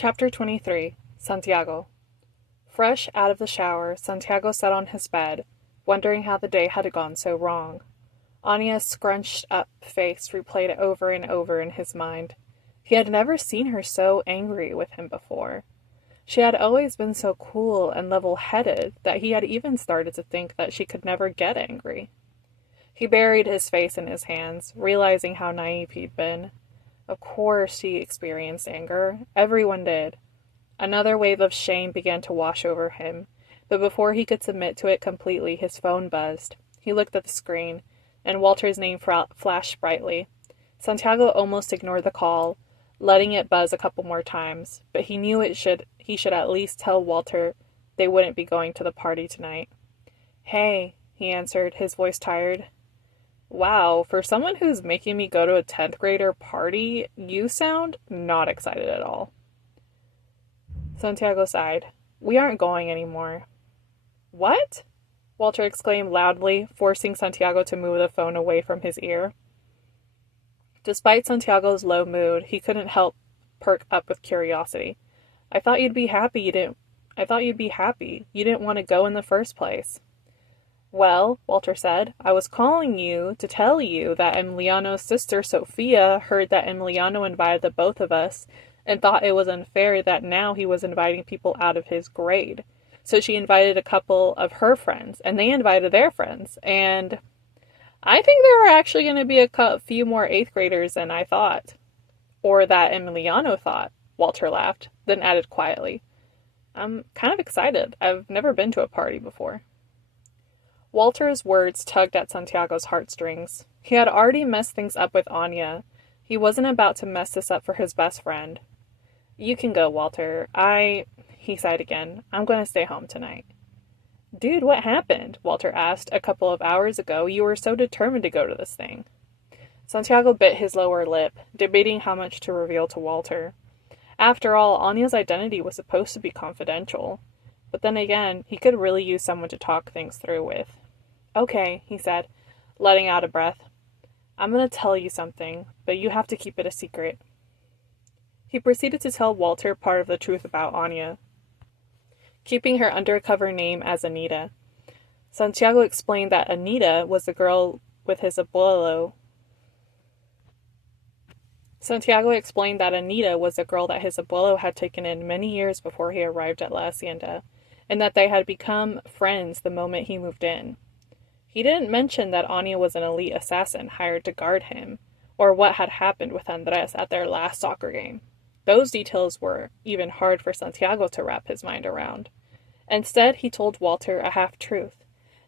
Chapter 23 Santiago. Fresh out of the shower, Santiago sat on his bed, wondering how the day had gone so wrong. Anya's scrunched up face replayed it over and over in his mind. He had never seen her so angry with him before. She had always been so cool and level-headed that he had even started to think that she could never get angry. He buried his face in his hands, realizing how naive he'd been. Of course he experienced anger. Everyone did. Another wave of shame began to wash over him, but before he could submit to it completely, his phone buzzed. He looked at the screen, and Walter's name flashed brightly. Santiago almost ignored the call, letting it buzz a couple more times, but he knew he should at least tell Walter they wouldn't be going to the party tonight. "Hey," he answered, his voice tired. "Wow, for someone who's making me go to a 10th grader party, you sound not excited at all." Santiago sighed. "We aren't going anymore." "What?" Walter exclaimed loudly, forcing Santiago to move the phone away from his ear. Despite Santiago's low mood, he couldn't help perk up with curiosity. I thought you'd be happy you didn't want to go in the first place." "Well," Walter said, "I was calling you to tell you that Emiliano's sister Sofia heard that Emiliano invited the both of us and thought it was unfair that now he was inviting people out of his grade. So she invited a couple of her friends, and they invited their friends, and I think there are actually going to be a few more 8th graders than I thought." "Or that Emiliano thought," Walter laughed, then added quietly, "I'm kind of excited. I've never been to a party before." Walter's words tugged at Santiago's heartstrings. He had already messed things up with Anya. He wasn't about to mess this up for his best friend. "You can go, Walter. He sighed again. "I'm going to stay home tonight." "Dude, what happened?" Walter asked. "A couple of hours ago, you were so determined to go to this thing." Santiago bit his lower lip, debating how much to reveal to Walter. After all, Anya's identity was supposed to be confidential. But then again, he could really use someone to talk things through with. "Okay," he said, letting out a breath. "I'm going to tell you something, but you have to keep it a secret." He proceeded to tell Walter part of the truth about Anya, keeping her undercover name as Anita. Santiago explained that Anita was the girl with his abuelo. Santiago explained that Anita was the girl that his abuelo had taken in many years before he arrived at La Hacienda, and that they had become friends the moment he moved in. He didn't mention that Anya was an elite assassin hired to guard him, or what had happened with Andres at their last soccer game. Those details were even hard for Santiago to wrap his mind around. Instead, he told Walter a half-truth,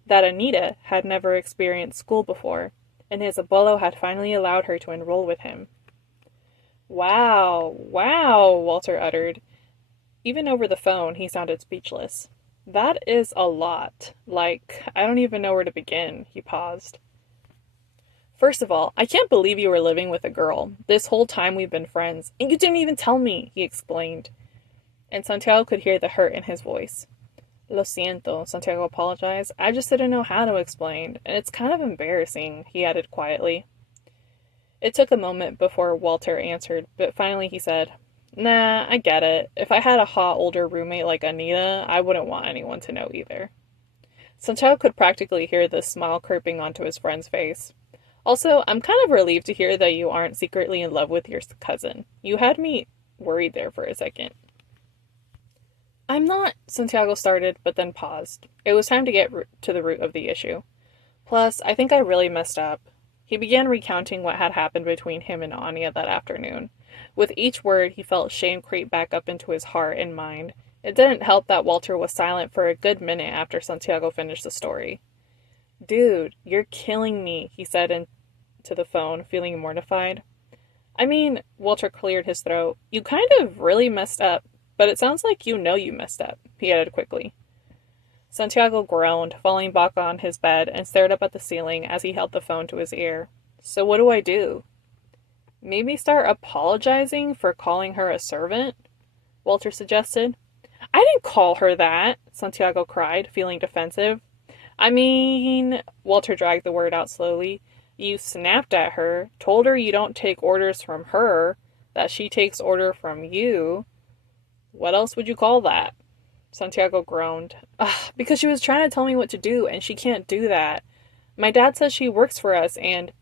that Anita had never experienced school before, and his abuelo had finally allowed her to enroll with him. "Wow, wow," Walter uttered. Even over the phone, he sounded speechless. "That is a lot. I don't even know where to begin." He paused. "First of all, I can't believe you were living with a girl. This whole time we've been friends, and you didn't even tell me," he explained. And Santiago could hear the hurt in his voice. "Lo siento," Santiago apologized. "I just didn't know how to explain, and it's kind of embarrassing," he added quietly. It took a moment before Walter answered, but finally he said, "Nah, I get it. If I had a hot older roommate like Anita, I wouldn't want anyone to know either." Santiago could practically hear the smile creeping onto his friend's face. "Also, I'm kind of relieved to hear that you aren't secretly in love with your cousin. You had me worried there for a second." "I'm not," Santiago started, but then paused. It was time to get to the root of the issue. "Plus, I think I really messed up." He began recounting what had happened between him and Anya that afternoon. With each word, he felt shame creep back up into his heart and mind. It didn't help that Walter was silent for a good minute after Santiago finished the story. "Dude, you're killing me," he said into the phone, feeling mortified. "I mean," Walter cleared his throat, "you kind of really messed up, but it sounds like you know you messed up," he added quickly. Santiago groaned, falling back on his bed, and stared up at the ceiling as he held the phone to his ear. "So what do I do?" "Maybe start apologizing for calling her a servant?" Walter suggested. "I didn't call her that," Santiago cried, feeling defensive. "I mean," Walter dragged the word out slowly, "you snapped at her, told her you don't take orders from her, that she takes order from you." What else would you call that? Santiago groaned. Ugh, because she was trying to tell me what to do, and she can't do that. My dad says she works for us, and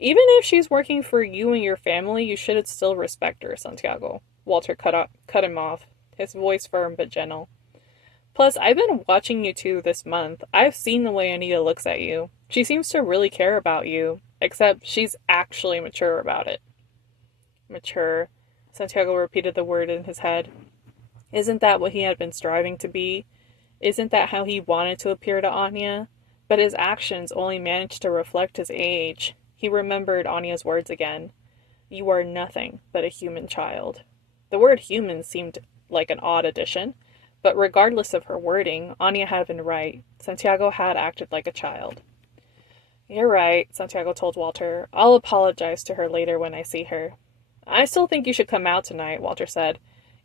even if she's working for you and your family, you should still respect her, Santiago. Walter cut him off, his voice firm but gentle. Plus, I've been watching you two this month. I've seen the way Anita looks at you. She seems to really care about you, except she's actually mature about it. Mature. Santiago repeated the word in his head. Isn't that what he had been striving to be? Isn't that how he wanted to appear to Anya? But his actions only managed to reflect his age. He remembered Anya's words again. You are nothing but a human child. The word human seemed like an odd addition, but regardless of her wording, Anya had been right. Santiago had acted like a child. You're right, Santiago told Walter. I'll apologize to her later when I see her. I still think you should come out tonight, Walter said.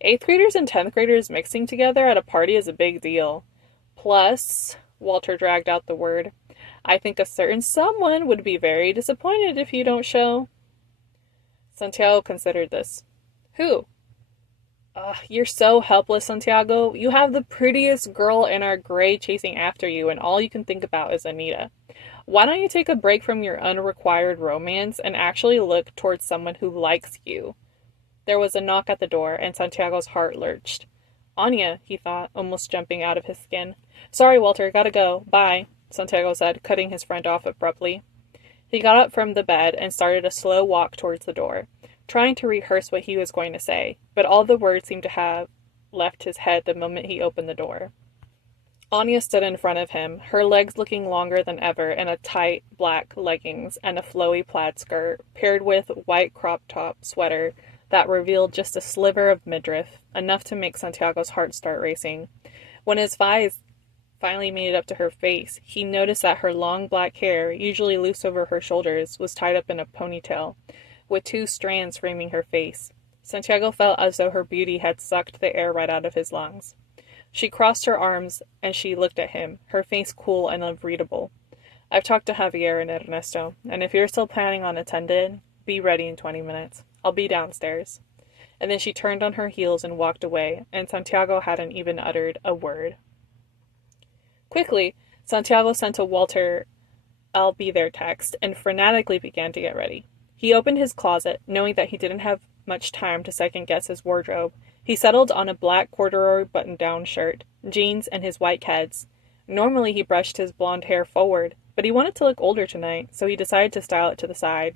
8th graders and 10th graders mixing together at a party is a big deal. Plus, Walter dragged out the word, I think a certain someone would be very disappointed if you don't show. Santiago considered this. Who? You're so helpless, Santiago. You have the prettiest girl in our grade chasing after you, and all you can think about is Anita. Why don't you take a break from your unrequired romance and actually look towards someone who likes you? There was a knock at the door, and Santiago's heart lurched. Anya, he thought, almost jumping out of his skin. Sorry, Walter, gotta go. Bye, Santiago said, cutting his friend off abruptly. He got up from the bed and started a slow walk towards the door, trying to rehearse what he was going to say, but all the words seemed to have left his head the moment he opened the door. Anya stood in front of him, her legs looking longer than ever in a tight black leggings and a flowy plaid skirt, paired with white crop top sweater that revealed just a sliver of midriff, enough to make Santiago's heart start racing. When his eyes finally made it up to her face, he noticed that her long black hair, usually loose over her shoulders, was tied up in a ponytail, with 2 strands framing her face. Santiago felt as though her beauty had sucked the air right out of his lungs. She crossed her arms and she looked at him, her face cool and unreadable. I've talked to Javier and Ernesto, and if you're still planning on attending, be ready in 20 minutes. I'll be downstairs. And then she turned on her heels and walked away, and Santiago hadn't even uttered a word. Quickly, Santiago sent a Walter, I'll be there text, and frenetically began to get ready. He opened his closet, knowing that he didn't have much time to second-guess his wardrobe. He settled on a black corduroy button-down shirt, jeans, and his white Keds. Normally he brushed his blonde hair forward, but he wanted to look older tonight, so he decided to style it to the side.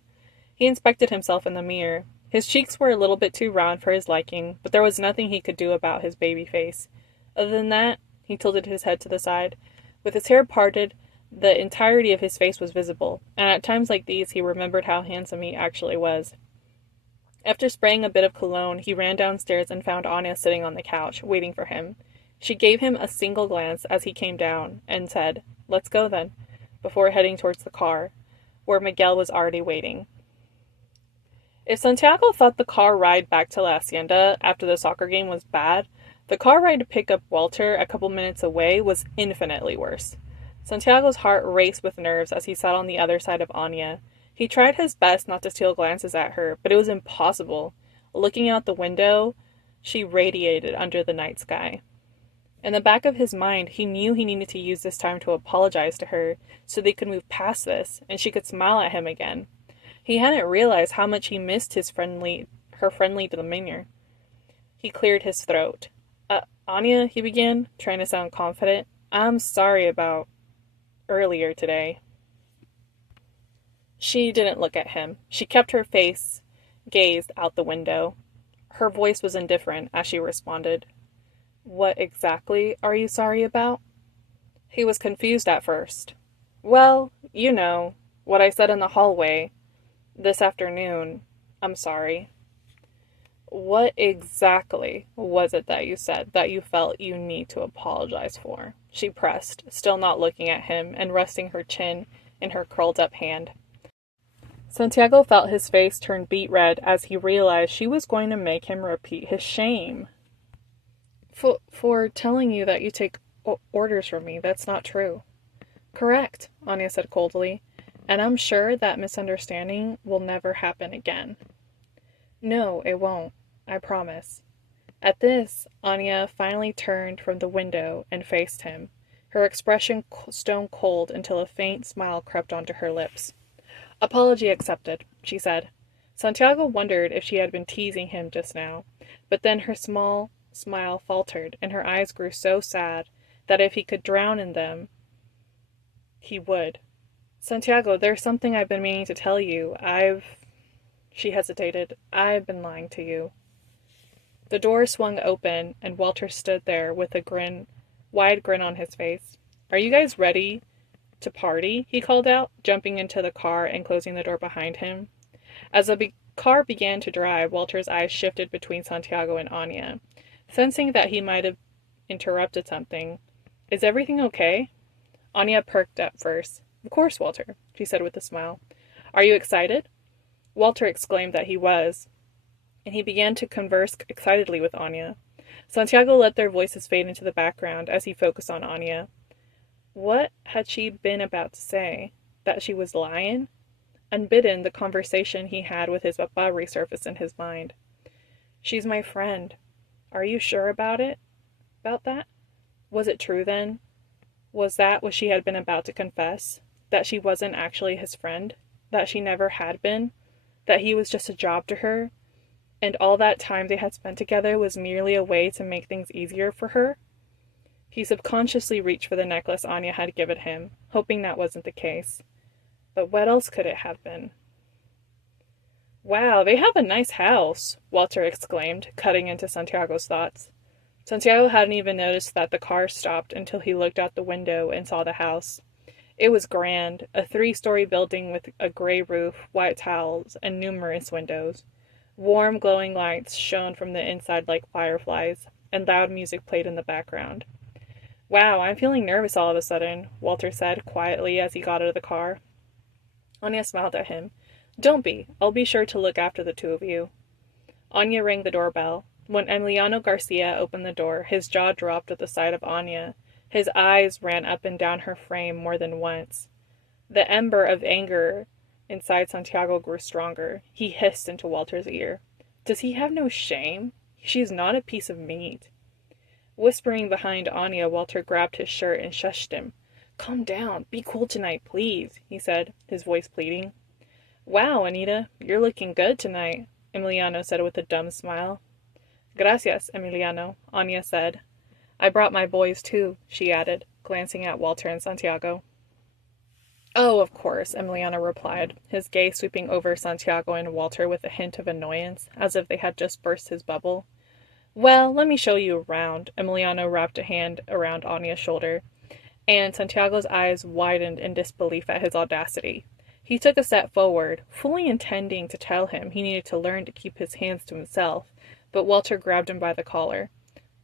He inspected himself in the mirror. His cheeks were a little bit too round for his liking, but there was nothing he could do about his baby face. Other than that, he tilted his head to the side. With his hair parted, the entirety of his face was visible, and at times like these he remembered how handsome he actually was. After spraying a bit of cologne, he ran downstairs and found Anya sitting on the couch, waiting for him. She gave him a single glance as he came down, and said, "Let's go then," before heading towards the car, where Miguel was already waiting. If Santiago thought the car ride back to La Hacienda after the soccer game was bad, the car ride to pick up Walter a couple minutes away was infinitely worse. Santiago's heart raced with nerves as he sat on the other side of Anya. He tried his best not to steal glances at her, but it was impossible. Looking out the window, she radiated under the night sky. In the back of his mind, he knew he needed to use this time to apologize to her so they could move past this, and she could smile at him again. He hadn't realized how much he missed her friendly demeanor. He cleared his throat. Anya, he began, trying to sound confident. I'm sorry about earlier today. She didn't look at him. She kept her face gazed out the window. Her voice was indifferent as she responded. What exactly are you sorry about? He was confused at first. Well, you know, what I said in the hallway this afternoon. I'm sorry. What exactly was it that you said that you felt you need to apologize for? She pressed, still not looking at him and resting her chin in her curled up hand. Santiago felt his face turn beet red as he realized she was going to make him repeat his shame. For telling you that you take orders from me, that's not true. Correct, Anya said coldly, and I'm sure that misunderstanding will never happen again. No, it won't. I promise. At this, Anya finally turned from the window and faced him, her expression stone cold until a faint smile crept onto her lips. Apology accepted, she said. Santiago wondered if she had been teasing him just now, but then her small smile faltered, and her eyes grew so sad that if he could drown in them, he would. Santiago, there's something I've been meaning to tell you. She hesitated. I've been lying to you. The door swung open, and Walter stood there with a wide grin on his face. Are you guys ready to party? He called out, jumping into the car and closing the door behind him. As the car began to drive, Walter's eyes shifted between Santiago and Anya, sensing that he might have interrupted something. Is everything okay? Anya perked up first. Of course, Walter, she said with a smile. Are you excited? Walter exclaimed that he was, and he began to converse excitedly with Anya. Santiago let their voices fade into the background as he focused on Anya. What had she been about to say? That she was lying? Unbidden, the conversation he had with his papa resurfaced in his mind. She's my friend. Are you sure about it? About that? Was it true then? Was that what she had been about to confess? That she wasn't actually his friend? That she never had been? That he was just a job to her? And all that time they had spent together was merely a way to make things easier for her? He subconsciously reached for the necklace Anya had given him, hoping that wasn't the case. But what else could it have been? Wow, they have a nice house, Walter exclaimed, cutting into Santiago's thoughts. Santiago hadn't even noticed that the car stopped until he looked out the window and saw the house. It was grand, a 3-story building with a gray roof, white tiles, and numerous windows. Warm, glowing lights shone from the inside like fireflies, and loud music played in the background. Wow, I'm feeling nervous all of a sudden, Walter said quietly as he got out of the car. Anya smiled at him. Don't be. I'll be sure to look after the two of you. Anya rang the doorbell. When Emiliano Garcia opened the door, his jaw dropped at the sight of Anya. His eyes ran up and down her frame more than once. The ember of anger inside Santiago grew stronger. He hissed into Walter's ear. Does he have no shame? She's not a piece of meat. Whispering behind Anya, Walter grabbed his shirt and shushed him. Calm down. Be cool tonight, please, he said, his voice pleading. Wow, Anita, you're looking good tonight, Emiliano said with a dumb smile. Gracias, Emiliano, Anya said. I brought my boys too, she added, glancing at Walter and Santiago. Oh, of course, Emiliano replied, his gaze sweeping over Santiago and Walter with a hint of annoyance, as if they had just burst his bubble. Well, let me show you around. Emiliano wrapped a hand around Anya's shoulder, and Santiago's eyes widened in disbelief at his audacity. He took a step forward, fully intending to tell him he needed to learn to keep his hands to himself, but Walter grabbed him by the collar.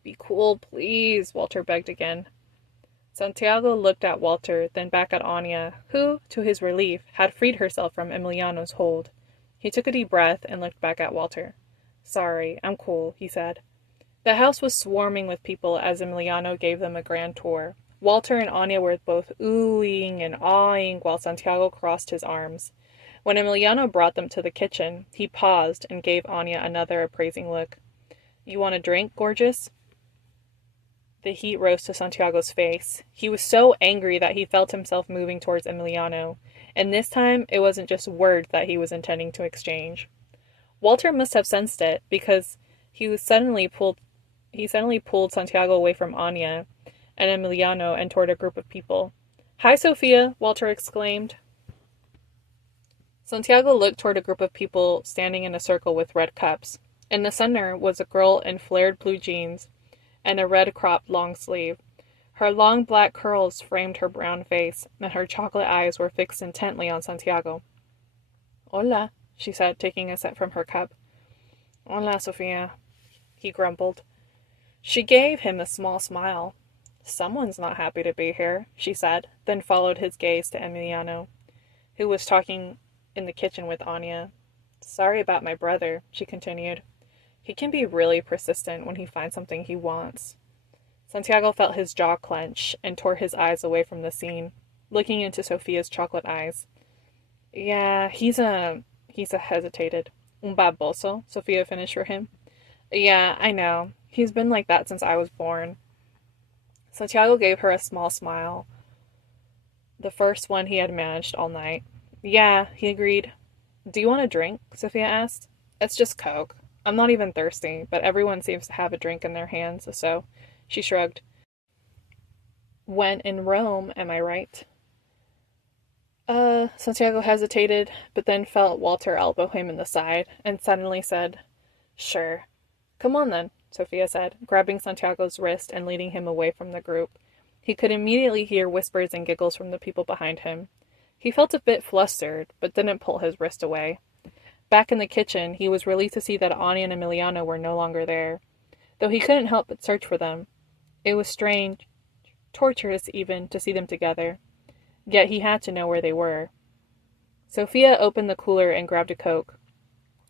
Be cool, please, Walter begged again. Santiago looked at Walter, then back at Anya, who, to his relief, had freed herself from Emiliano's hold. He took a deep breath and looked back at Walter. Sorry, I'm cool, he said. The house was swarming with people as Emiliano gave them a grand tour. Walter and Anya were both oohing and awing while Santiago crossed his arms. When Emiliano brought them to the kitchen, he paused and gave Anya another appraising look. You want a drink, gorgeous? The heat rose to Santiago's face. He was so angry that he felt himself moving towards Emiliano, and this time it wasn't just words that he was intending to exchange. Walter must have sensed it, because he suddenly pulled Santiago away from Anya and Emiliano and toward a group of people. Hi, Sophia, Walter exclaimed. Santiago looked toward a group of people standing in a circle with red cups. In the center was a girl in flared blue jeans and a red-cropped long sleeve. Her long black curls framed her brown face, and her chocolate eyes were fixed intently on Santiago. Hola, she said, taking a sip from her cup. Hola, Sophia, he grumbled. She gave him a small smile. Someone's not happy to be here, she said, then followed his gaze to Emiliano, who was talking in the kitchen with Anya. Sorry about my brother, she continued. He can be really persistent when he finds something he wants. Santiago felt his jaw clench and tore his eyes away from the scene, looking into Sophia's chocolate eyes. Yeah, he's hesitated. Un baboso, Sophia finished for him. Yeah, I know. He's been like that since I was born. Santiago gave her a small smile, the first one he had managed all night. Yeah, he agreed. Do you want a drink? Sophia asked. It's just Coke. I'm not even thirsty, but everyone seems to have a drink in their hands, so she shrugged. When in Rome, am I right? Santiago hesitated, but then felt Walter elbow him in the side, and suddenly said, Sure. Come on then, Sophia said, grabbing Santiago's wrist and leading him away from the group. He could immediately hear whispers and giggles from the people behind him. He felt a bit flustered, but didn't pull his wrist away. Back in the kitchen, he was relieved to see that Anya and Emiliano were no longer there, though he couldn't help but search for them. It was strange, torturous even, to see them together. Yet he had to know where they were. Sophia opened the cooler and grabbed a Coke,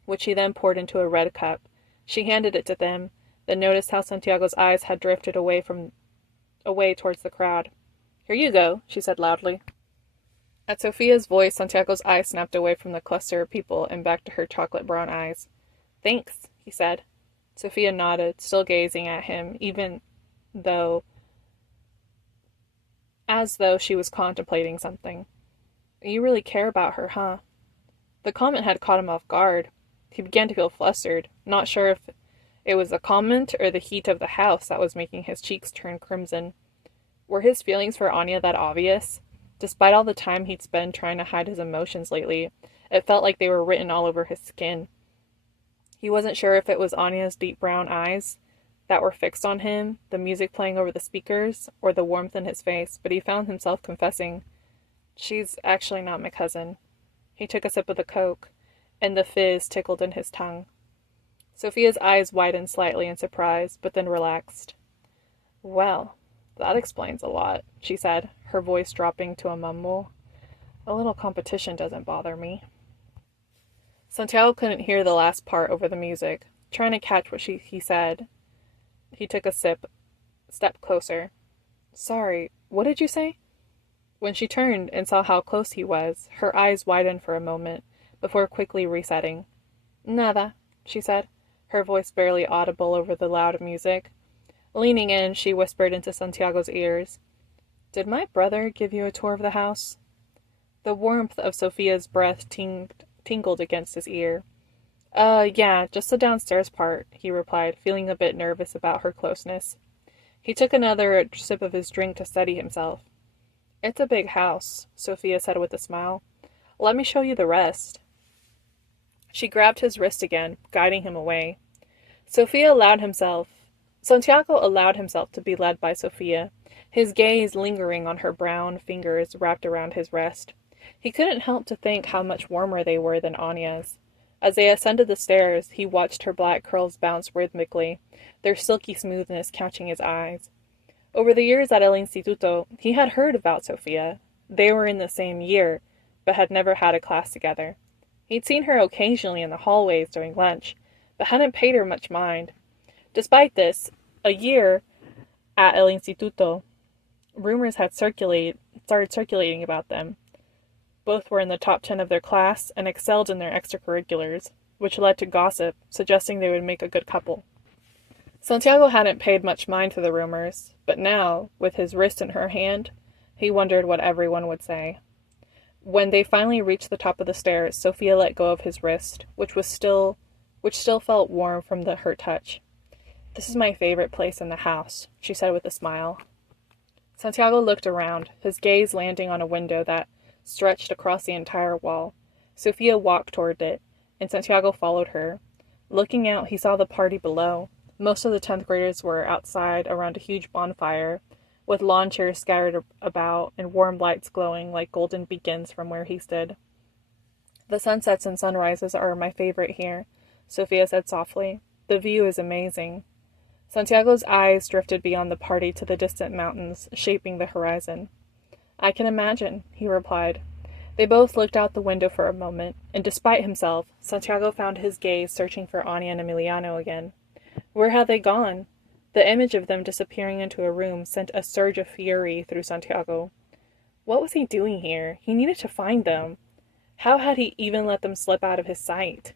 which she then poured into a red cup. She handed it to them, then noticed how Santiago's eyes had drifted away towards the crowd. Here you go, she said loudly. At Sophia's voice, Santiago's eyes snapped away from the cluster of people and back to her chocolate brown eyes. Thanks, he said. Sophia nodded, still gazing at him, as though she was contemplating something. You really care about her, huh? The comment had caught him off guard. He began to feel flustered, not sure if it was the comment or the heat of the house that was making his cheeks turn crimson. Were his feelings for Anya that obvious? Despite all the time he'd spent trying to hide his emotions lately, it felt like they were written all over his skin. He wasn't sure if it was Anya's deep brown eyes that were fixed on him, the music playing over the speakers, or the warmth in his face, but he found himself confessing, She's actually not my cousin. He took a sip of the Coke, and the fizz tickled in his tongue. Sophia's eyes widened slightly in surprise, but then relaxed. Well, that explains a lot, she said, her voice dropping to a mumble. A little competition doesn't bother me. Santiago couldn't hear the last part over the music, trying to catch what he said. He took a step closer. Sorry, what did you say? When she turned and saw how close he was, her eyes widened for a moment, before quickly resetting. Nada, she said, her voice barely audible over the loud music. Leaning in, she whispered into Santiago's ears. Did my brother give you a tour of the house? The warmth of Sophia's breath tingled against his ear. Yeah, just the downstairs part, he replied, feeling a bit nervous about her closeness. He took another sip of his drink to steady himself. It's a big house, Sophia said with a smile. Let me show you the rest. She grabbed his wrist again, guiding him away. Santiago allowed himself to be led by Sophia, his gaze lingering on her brown fingers wrapped around his wrist. He couldn't help to think how much warmer they were than Anya's. As they ascended the stairs, he watched her black curls bounce rhythmically, their silky smoothness catching his eyes. Over the years at El Instituto, he had heard about Sophia. They were in the same year, but had never had a class together. He'd seen her occasionally in the hallways during lunch, but hadn't paid her much mind. Despite this, a year at El Instituto, rumors had started circulating about them. Both were in the top 10 of their class and excelled in their extracurriculars, which led to gossip, suggesting they would make a good couple. Santiago hadn't paid much mind to the rumors, but now, with his wrist in her hand, he wondered what everyone would say. When they finally reached the top of the stairs, Sophia let go of his wrist, which still felt warm from her touch. This is my favorite place in the house, she said with a smile. Santiago looked around, his gaze landing on a window that stretched across the entire wall. Sophia walked toward it, and Santiago followed her. Looking out, he saw the party below. Most of the 10th graders were outside around a huge bonfire, with lawn chairs scattered about and warm lights glowing like golden beacons from where he stood. The sunsets and sunrises are my favorite here, Sophia said softly. The view is amazing. Santiago's eyes drifted beyond the party to the distant mountains, shaping the horizon. I can imagine, he replied. They both looked out the window for a moment, and despite himself, Santiago found his gaze searching for Anya and Emiliano again. Where had they gone? The image of them disappearing into a room sent a surge of fury through Santiago. What was he doing here? He needed to find them. How had he even let them slip out of his sight?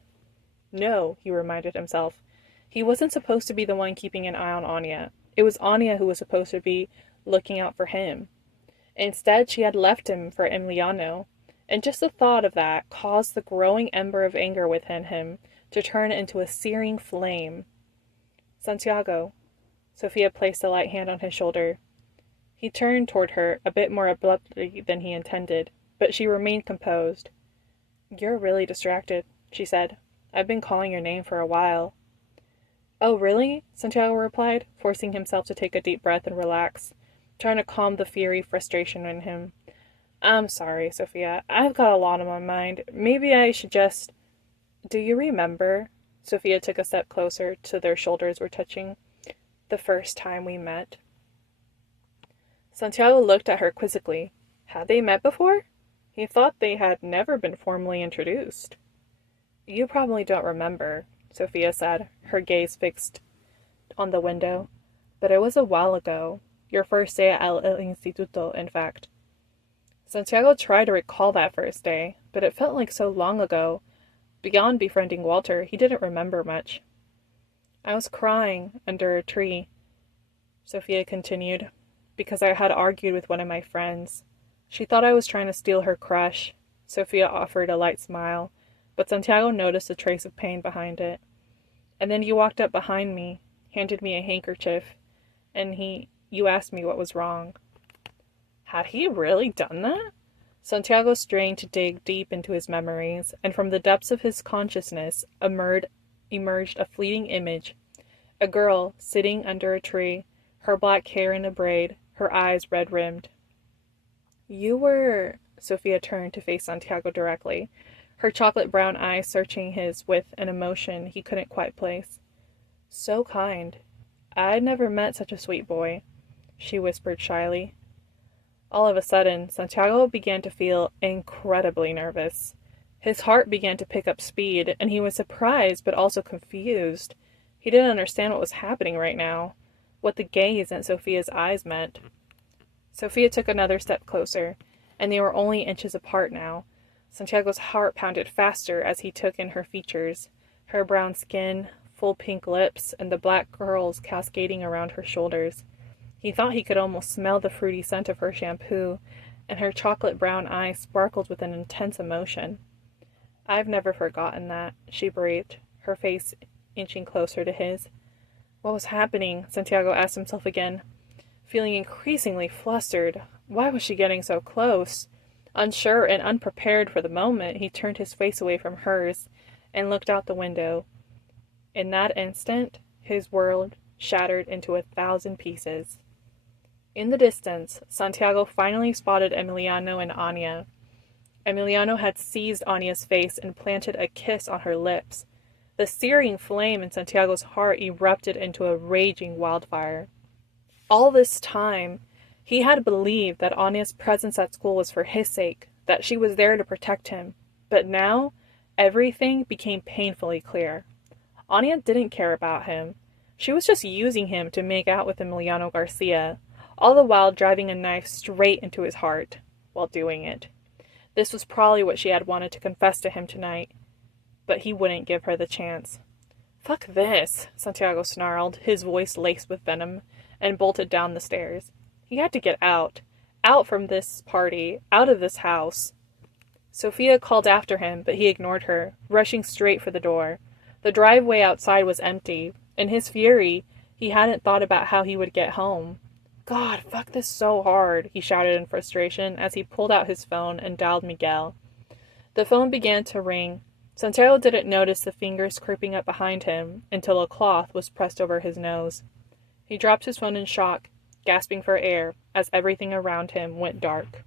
No, he reminded himself. He wasn't supposed to be the one keeping an eye on Anya. It was Anya who was supposed to be looking out for him. Instead, she had left him for Emiliano, and just the thought of that caused the growing ember of anger within him to turn into a searing flame. Santiago. Sophia placed a light hand on his shoulder. He turned toward her a bit more abruptly than he intended, but she remained composed. "You're really distracted," she said. "I've been calling your name for a while." "Oh, really?" Santiago replied, forcing himself to take a deep breath and relax, trying to calm the fiery frustration in him. "I'm sorry, Sophia. I've got a lot on my mind. Maybe I should just—" "Do you remember?" Sophia took a step closer till their shoulders were touching. "The first time we met?" Santiago looked at her quizzically. Had they met before? He thought they had never been formally introduced. "You probably don't remember," Sophia said, her gaze fixed on the window. "But it was a while ago. Your first day at El Instituto, in fact." Santiago tried to recall that first day, but it felt like so long ago. Beyond befriending Walter, he didn't remember much. "I was crying under a tree," Sophia continued, "because I had argued with one of my friends. She thought I was trying to steal her crush." Sophia offered a light smile, but Santiago noticed a trace of pain behind it. "And then you walked up behind me, handed me a handkerchief, and you asked me what was wrong." Had he really done that? Santiago strained to dig deep into his memories, and from the depths of his consciousness emerged a fleeting image. A girl sitting under a tree, her black hair in a braid, her eyes red-rimmed. "You were—" Sophia turned to face Santiago directly, her chocolate brown eyes searching his with an emotion he couldn't quite place. "So kind. I'd never met such a sweet boy," she whispered shyly. All of a sudden, Santiago began to feel incredibly nervous. His heart began to pick up speed, and he was surprised but also confused. He didn't understand what was happening right now, what the gaze in Sophia's eyes meant. Sophia took another step closer, and they were only inches apart now. Santiago's heart pounded faster as he took in her features, her brown skin, full pink lips, and the black curls cascading around her shoulders. He thought he could almost smell the fruity scent of her shampoo, and her chocolate brown eyes sparkled with an intense emotion. "I've never forgotten that," she breathed, her face inching closer to his. What was happening? Santiago asked himself again, feeling increasingly flustered. Why was she getting so close? Unsure and unprepared for the moment, he turned his face away from hers and looked out the window. In that instant, his world shattered into 1,000 pieces. In the distance, Santiago finally spotted Emiliano and Anya. Emiliano had seized Anya's face and planted a kiss on her lips. The searing flame in Santiago's heart erupted into a raging wildfire. All this time, he had believed that Anya's presence at school was for his sake, that she was there to protect him. But now, everything became painfully clear. Anya didn't care about him. She was just using him to make out with Emiliano Garcia, all the while driving a knife straight into his heart while doing it. This was probably what she had wanted to confess to him tonight, but he wouldn't give her the chance. "Fuck this," Santiago snarled, his voice laced with venom, and bolted down the stairs. He had to get out from this party, out of this house. Sophia called after him, but he ignored her, rushing straight for the door. The driveway outside was empty. In his fury, he hadn't thought about how he would get home. "God, fuck this so hard," he shouted in frustration as he pulled out his phone and dialed Miguel. The phone began to ring. Santiago didn't notice the fingers creeping up behind him until a cloth was pressed over his nose. He dropped his phone in shock, gasping for air as everything around him went dark.